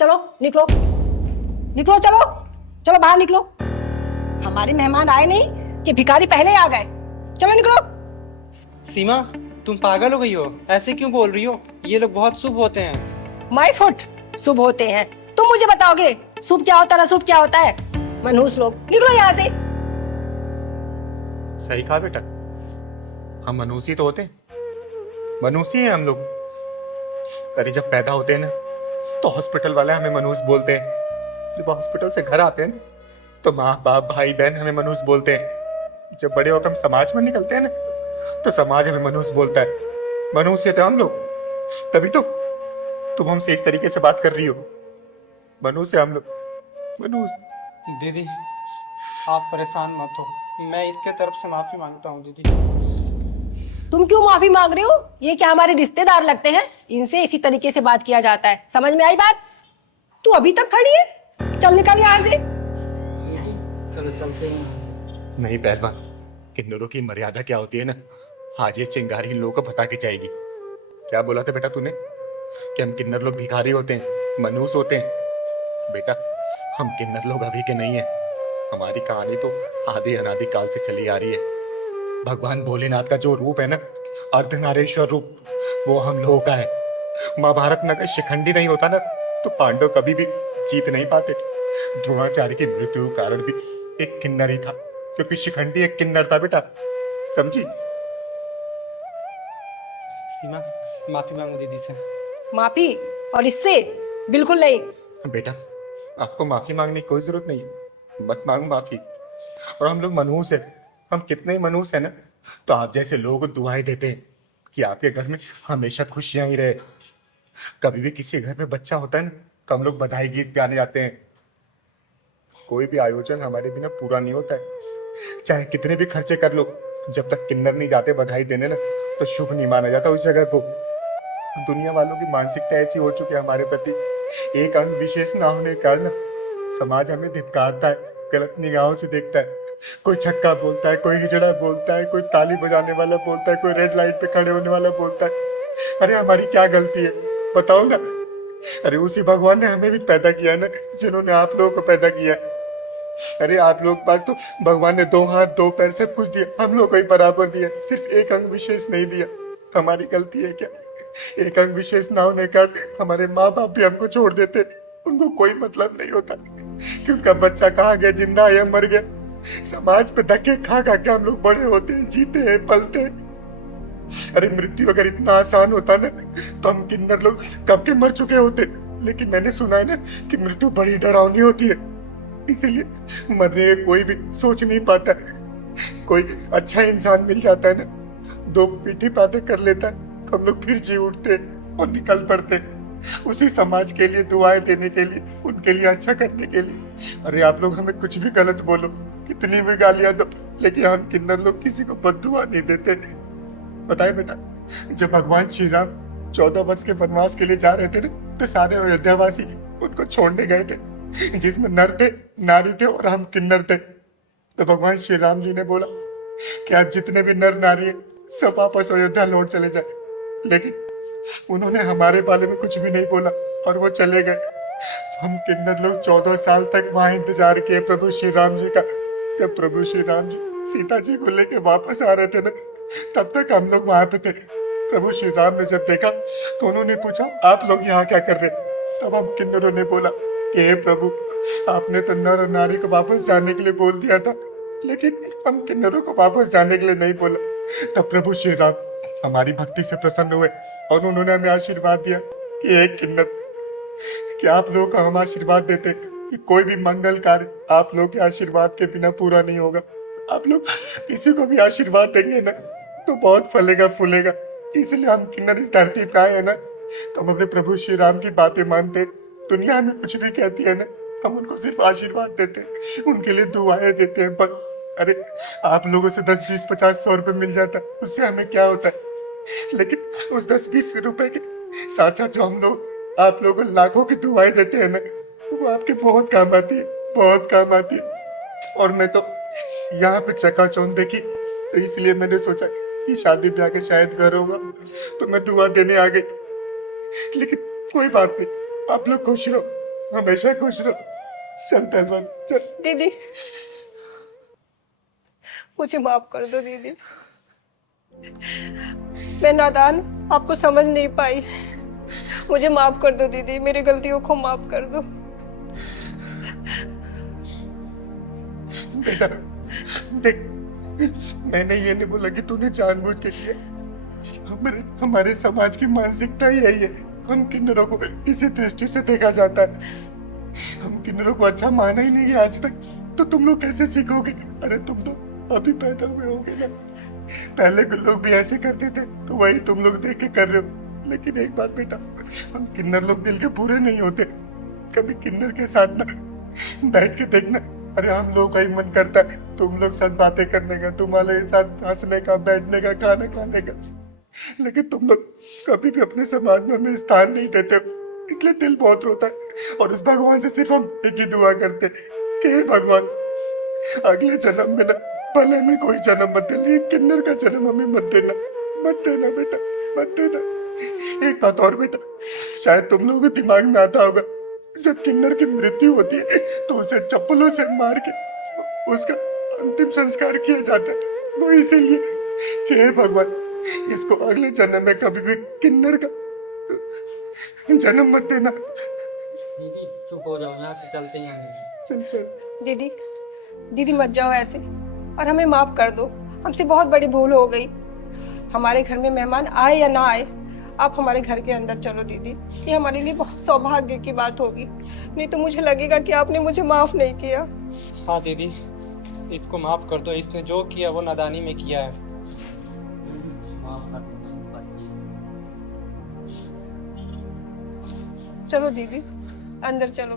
चलो निकलो, निकलो, चलो चलो बाहर निकलो। हमारे मेहमान आए नहीं कि भिखारी पहले ही आ गए। चलो निकलो। सीमा, तुम पागल हो गई हो? ऐसे क्यों बोल रही हो? ये लोग बहुत शुभ होते हैं। माय फुट, शुभ होते हैं? तुम मुझे बताओगे शुभ क्या होता है, अशुभ क्या होता है? मनहूस लोग, निकलो यहाँ से। सही कहा बेटा, हम मनुष्य तो होते हैं, मनुष्य हैं हम लोग। अरे जब पैदा होते हैं ना तो हॉस्पिटल वाले हमें मनुष्य बोलते हैं। जब हॉस्पिटल से घर आते हैं ना तो माँ बाप भाई बहन हमें मनुष्य बोलते हैं। जब बड़े होकर हम समाज में निकलते हैं ना तो समाज हमें मनुष्य बोलता है। मनुष्य थे हम लोग, तभी तो तुम हमसे इस तरीके से बात कर रही हो। मनुष्य हम लोग, मनुष्य। दीदी, आप परेशान मत हो, मैं इसके तरफ से माफी मांगता हूँ। दीदी, तुम क्यों माफी मांग रहे हो? ये क्या हमारे रिश्तेदार लगते हैं? इनसे इसी तरीके से बात किया जाता है। समझ में आई बात? तू अभी तक खड़ी है? चल निकल यहाँ से। चलो चलते हैं। नहीं पहलवान, किन्नरों की मर्यादा क्या होती है ना, आज ये चिंगारी इन लोगों को बता के जाएगी। क्या बोला था बेटा तूने कि हम किन्नर लोग भिखारी होते हैं, मनहूस होते हैं? बेटा हम किन्नर लोग अभी के नहीं है। हमारी कहानी तो आदि अनादि काल से चली आ रही है। भगवान भोलेनाथ का जो रूप है ना, अर्धनारेश्वर रूप, वो हम लोगों का है। महाभारत में अगर शिखंडी नहीं होता ना तो पांडव कभी भी जीत नहीं पाते। द्रोणाचार्य की मृत्यु का कारण भी एक किन्नर ही था, क्योंकि शिखंडी एक किन्नर था बेटा, समझी? सीमा, माफी मांगो दीदी से। माफी? और इससे? बिल्कुल नहीं। बेटा आपको माफी मांगने की कोई जरूरत नहीं है, मत मांगो माफी। और हम लोग मनहूस है, हम कितने ही मनहूस है ना, तो आप जैसे लोग दुआएं देते हैं कि आपके घर में हमेशा खुशियां ही रहे। कभी भी किसी घर में बच्चा होता है ना तो हम लोग बधाई गीत गाने जाते हैं। कोई भी आयोजन हमारे बिना पूरा नहीं होता है, चाहे कितने भी खर्चे कर लो, जब तक किन्नर नहीं जाते बधाई देने ना तो शुभ नहीं माना जाता उस जगह को। दुनिया वालों की मानसिकता ऐसी हो चुकी है हमारे प्रति, एक अंग विशेष ना होने के कारण समाज हमें धिक्कारता है, गलत निगाहों से देखता है। कोई छक्का बोलता है, कोई हिजड़ा बोलता है, कोई ताली बजाने वाला बोलता है, कोई रेड लाइट पे खड़े होने वाला बोलता है। अरे हमारी क्या गलती है बताओ ना? अरे उसी भगवान ने हमें भी पैदा किया है ना, जिन्होंने आप लोगों को पैदा किया है। अरे आप लोग पास तो भगवान ने 2 हाथ 2 पैर सब कुछ दिया, हम लोग को ही बराबर दिया, सिर्फ एक अंग विशेष नहीं दिया। हमारी गलती है क्या? एक अंग विशेष ना होने का हमारे माँ बाप भी हमको छोड़ देते, उनको कोई मतलब नहीं होता कि उनका बच्चा कहाँ गया, जिंदा है या मर गया। समाज पे धक्के खा खा के हम लोग बड़े होते हैं, जीते हैं, पलते हैं। अरे मृत्यु अगर इतना आसान होता ना तो हम किन्नर लोग कब के मर चुके होते। लेकिन मैंने सुना है ना कि मृत्यु बड़ी डरावनी होती है, इसीलिए मरने का कोई भी सोच नहीं पाता। कोई अच्छा इंसान मिल जाता है ना, 2 पीठी बातें कर लेता है तो हम लोग फिर जी उठते और निकल पड़ते उसी समाज के लिए, दुआएं देने के लिए, उनके लिए अच्छा करने के लिए। अरे आप लोग हमें कुछ भी गलत बोलो, कितनी भी गालियां दो, लेकिन हम किन्नर लोग किसी को बद्दुआ नहीं देते। बताए बेटा, जब भगवान श्री राम 14 वर्ष के वनवास के लिए जा रहे थे ना तो सारे अयोध्यावासी उनको छोड़ने गए थे, जिसमें नर थे, नारी थे और हम किन्नर थे। तो भगवान श्री राम जी ने बोला कि आज जितने भी नर नारी है सब वापस अयोध्या लौट चले जाए, लेकिन उन्होंने हमारे बारे में कुछ भी नहीं बोला और वो चले गए। हम किन्नर लोग 14 साल तक वहां इंतजार किए प्रभु श्री राम जी का। जब प्रभु श्री राम जी सीता जी को लेके वापस आ रहे थे ना तब तक हम लोग वहां पे थे। प्रभु श्री राम ने जब देखा तो उन्होंने पूछा आप लोग यहाँ क्या कर रहे? तब हम किन्नरों ने बोला कि हे प्रभु, आपने तो नर और नारी को वापस जाने के लिए बोल दिया था, लेकिन हम किन्नरों को वापस जाने के लिए नहीं बोला। तब प्रभु श्री राम हमारी भक्ति से प्रसन्न हुए और उन्होंने हमें आशीर्वाद दिया कि एक किन्नर, कि आप लोगों को हम आशीर्वाद देते कि कोई भी मंगल कार्य आप लोगों के आशीर्वाद के बिना पूरा नहीं होगा। आप लोग किसी को भी आशीर्वाद देंगे ना तो बहुत फलेगा फूलेगा, इसलिए हम किन्नर इस धरती पे आए हैं ना तो हम अपने प्रभु श्री राम की बातें मानते। दुनिया हमें कुछ भी कहती है ना, हम उनको सिर्फ आशीर्वाद देते हैं, उनके लिए दुआएं देते हैं। पर अरे आप लोगों से 10, 20, 50, 100 रुपए मिल जाता है, उससे हमें क्या होता है? लेकिन उस 10-20 रुपए के साथ साथ जो हम लोग आप लोगों को लाखों की दुआएं देते हैं ना, वो आपके बहुत काम आती है, बहुत काम आती है। और मैं तो यहाँ पे चकाचौंध देखी तो इसलिए मैंने सोचा कि शादी ब्याह के शायद घर होगा तो मैं दुआ देने आ गई। लेकिन कोई बात नहीं, आप लोग खुश रहो, हमेशा खुश रहो। चल पहलवान चल। दीदी, मुझे माफ कर दो दीदी। मैं नादान आपको समझ नहीं पाई। मुझे माफ कर दो दीदी, मेरी गलतियों को माफ कर दो। बेटा देख, मैंने ये नहीं बोला कि तूने जानबूझ के किया। हमारे समाज की मानसिकता ही यही है। हम किन्नरों को इसी दृष्टि से देखा जाता है। हम किन्नरों को अच्छा माना ही नहीं आज तक। तो तुम लोग कैसे सीखोगे? अरे तुम तो अभी पैदा हुए होगे ना। पहले के लोग भी ऐसे करते थे, तो वही तुम लोग देख के कर रहे हो। लेकिन एक बात बेटा, हम किन्नर लोग दिल के बुरे नहीं होते। कभी किन्नर के साथ ना बैठ के देखना। अरे हम लोग का ही मन करता है तुम लोग साथ बातें करने का, तुम्हारे साथ हंसने का, बैठने का, खाना खाने का। लेकिन तुम लोग कभी भी अपने समाज में हमें स्थान नहीं देते हो, इसलिए दिल बहुत रोता है। और उस भगवान से सिर्फ हम एक ही दुआ करते हैं कि हे भगवान, अगले जन्म में ना भले में कोई जन्म मत देना, ये किन्नर का जन्म हमें मत देना। मत देना बेटा, मत देना। एक बात और बेटा, शायद तुम लोगों के दिमाग में आता होगा, जब किन्नर की मृत्यु होती है तो उसे चप्पलों से मार के उसका अंतिम संस्कार किया जाता है। वो इसीलिए हे भगवान, इसको अगले जन्म में कभी भी किन्नर का जन्म मत देना। दीदी चुप हो जाओ, यहाँ से चलते हैं। दीदी, दीदी मत जाओ ऐसे, और हमें माफ कर दो। हमसे बहुत बड़ी भूल हो गई। हमारे घर में मेहमान आए या ना आए, आप हमारे घर के अंदर चलो दीदी। ये हमारे लिए बहुत सौभाग्य की बात होगी, नहीं तो मुझे लगेगा कि आपने मुझे माफ नहीं किया। हाँ दीदी, इसको माफ कर दो। इसने जो किया वो नादानी में किया है। माफ कर दो बाकी। चलो दीदी, अंदर चलो।